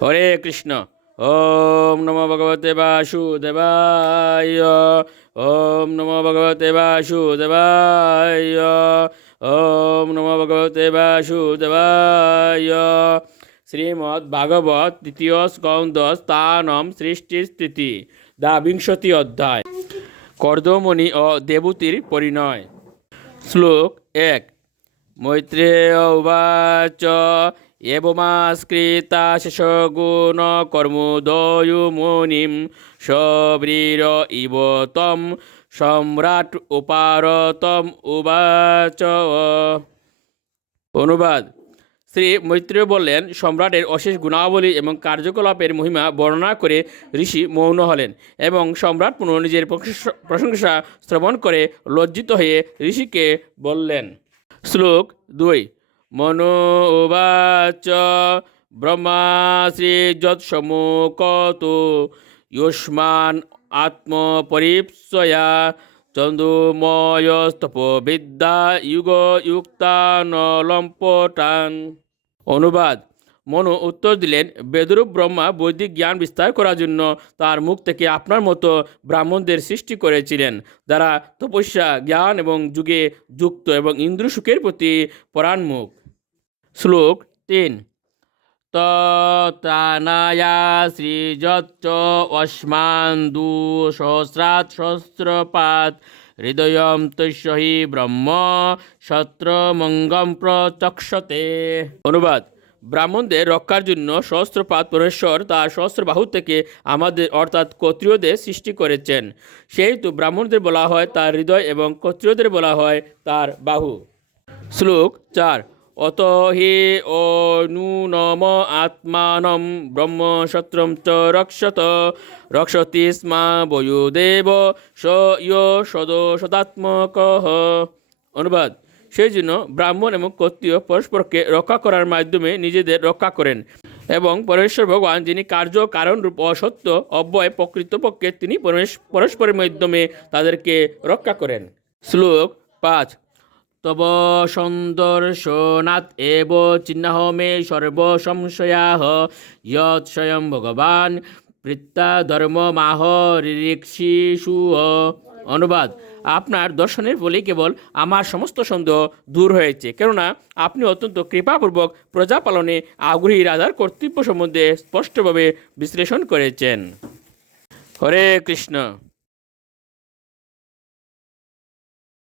হরে কৃষ্ণ। ওম নমো ভগবতে বাসুদেবায়। ওম নমো ভগবতে বাসুদেবায়। ওম নমো ভগবতে বাসুদেবায়। শ্রীমদ্ ভাগবত তৃতীয় স্কন্দ স্থানম সৃষ্টি স্থিতি দ্বাবিংশতি অধ্যায়, কর্দমণি ও দেবতীর পরিণয়। শ্লোক এক, মৈত্রেয় উবাচ এবমাস্কৃতা শেষগুণ কর্মোদয়ু মুনিম সব্রীর ইব তম সম্রাট উপারতম উবাচ অনুবাদ শ্রী মৈত্রেয় বললেন সম্রাটের অশেষ গুণাবলী এবং কার্যকলাপের মহিমা বর্ণনা করে ঋষি মৌন হলেন এবং সম্রাট পুনঃ নিজের প্রশংসা শ্রবণ করে লজ্জিত হয়ে ঋষিকে বললেন। শ্লোক দুই। মনো উবাচ ব্রহ্মা শ্রীযৎসমুকতু ইউষ্মান আত্মপরিপ্সয়া চন্দুময়স্তপ বিদ্যা যুগ যুক্তান লম্পটান অনুবাদ মনু উত্তর দিলেন, বেদরূপ ব্রহ্মা বৈদিক জ্ঞান বিস্তার করার জন্য তার মুখ থেকে আপনার মতো ব্রাহ্মণদের সৃষ্টি করেছিলেন, যারা তপস্যা, জ্ঞান এবং যুগে যুক্ত এবং ইন্দ্র সুখের প্রতি পরাণমুখ শ্লোক তিন। তত্রানায়া শ্রীযচ্চ অস্মান দু সহস্রাৎ সহস্রপাত, হৃদয়ম তস্য হি ব্রহ্ম সত্রমঙ্গম প্রচক্ষতে। অনুবাদ। ব্রাহ্মণদের রক্ষার জন্য সহস্রপাত পরমেশ্বর তার সহস্রবাহু থেকে আমাদের অর্থাৎ ক্ষত্রিয়দের সৃষ্টি করেছেন। সেহেতু ব্রাহ্মণদের বলা হয় তার হৃদয় এবং ক্ষত্রিয়দের বলা হয় তার বাহু। শ্লোক চার অত হি নম আত্মানম ব্রহ্মশত্রম চ রক্ষত, রক্ষতি স্মা বয়ুদেব স ইয় সদ অনুবাদ। সেই জন্য ব্রাহ্মণ এবং ক্ষত্রিয় পরস্পরকে রক্ষা করার মাধ্যমে নিজেদের রক্ষা করেন এবং পরমেশ্বর ভগবান যিনি কার্য কারণ রূপ অসত্য অব্যয় প্রকৃতপক্ষে তিনি পরস্পরের মাধ্যমে তাদেরকে রক্ষা করেন। শ্লোক পাঁচ। তব সন্দর্শনাৎ এব চিহ্ন মে সর্ব সংশয়াহ স্বয়ং ভগবান বৃত্তা ধর্ম মাহ ঋক্ষিষু অনুবাদ। আপনার দর্শনের ফলে কেবল আমার সমস্ত সন্দেহ দূর হয়েছে, কেননা আপনি অত্যন্ত কৃপাপূর্বক প্রজা পালনে আগ্রহী রাজার কর্তৃত্ব সম্বন্ধে স্পষ্টভাবে বিশ্লেষণ করেছেন। হরে কৃষ্ণ।